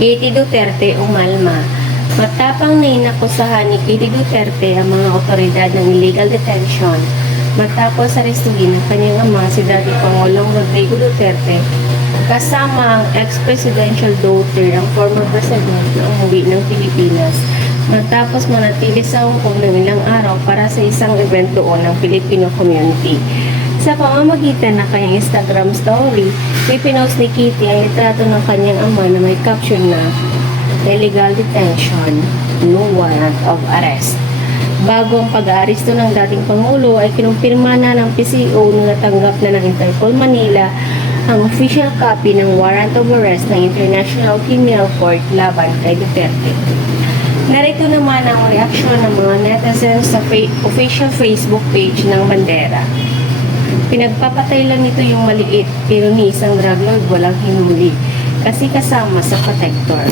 Kitty Duterte umalma. Matapang na inakusahan ni Kitty Duterte ang mga otoridad ng illegal detention matapos arestuhin ng kanyang ama si dating Pangulong Rodrigo Duterte kasama ang ex-presidential daughter ang former president na umuwi ng Pilipinas matapos manatili sa Hong Kong ng ilang araw para sa isang event doon ng Filipino community. Sa pamamagitan ng kanyang Instagram story, pipinost ni Kitty ang litrato ng kanyang ama na may caption na illegal detention, no warrant of arrest. Bago ang pag-aaresto ng dating Pangulo ay kinumpirma na ng PCO na natanggap na ng Interpol Manila ang official copy ng warrant of arrest ng International Criminal Court laban kay Duterte. Narito naman ang reaksyon ng mga netizens sa official Facebook page ng Bandera. Pinagpapatay lang nito yung maliit pero ni isang drug lord walang hinuli kasi kasama sa protector.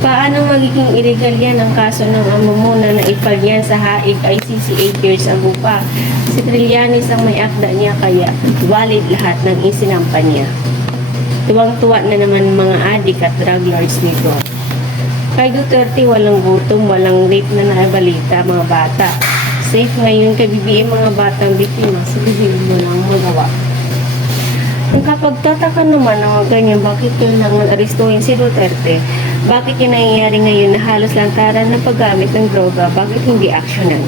Paano magiging illegal yan ang kaso ng amo mo na naipal yan sa Haig ICC 8 years ago pa? Si Trillanes ang may akda niya kaya valid lahat ng isinampa niya. Tuwang-tuwa na naman mga adik at drug lords nito. Kay Duterte walang gutom, walang rape na naibalita mga bata. Safe ngayon kay BBM mga batang biktima sa bibig mo lang magawa. Ang kapag tataka naman ng mga ganyan, bakit kailangan arestuhin si Duterte? Bakit yung nangyayari ngayon na halos lantaran ng paggamit ng droga, bakit hindi aksyonan?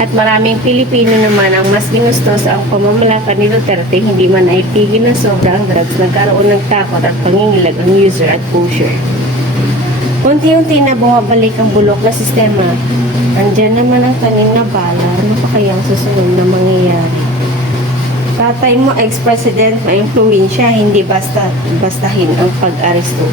At maraming Pilipino naman ang mas ginusto sa ang pamamalakad ni Duterte, hindi man ay tigil ng sobra ang drugs, nagkaroon ng takot at pangingilag ang user at pusher. Unti-unti na bumabalik ang bulok na sistema. Andyan naman ang tanim na bala. Ano pa kayang susunod na mangyayari? Tatay mo, ex-president, ma-influensya, hindi bastahin ang pag-aresto.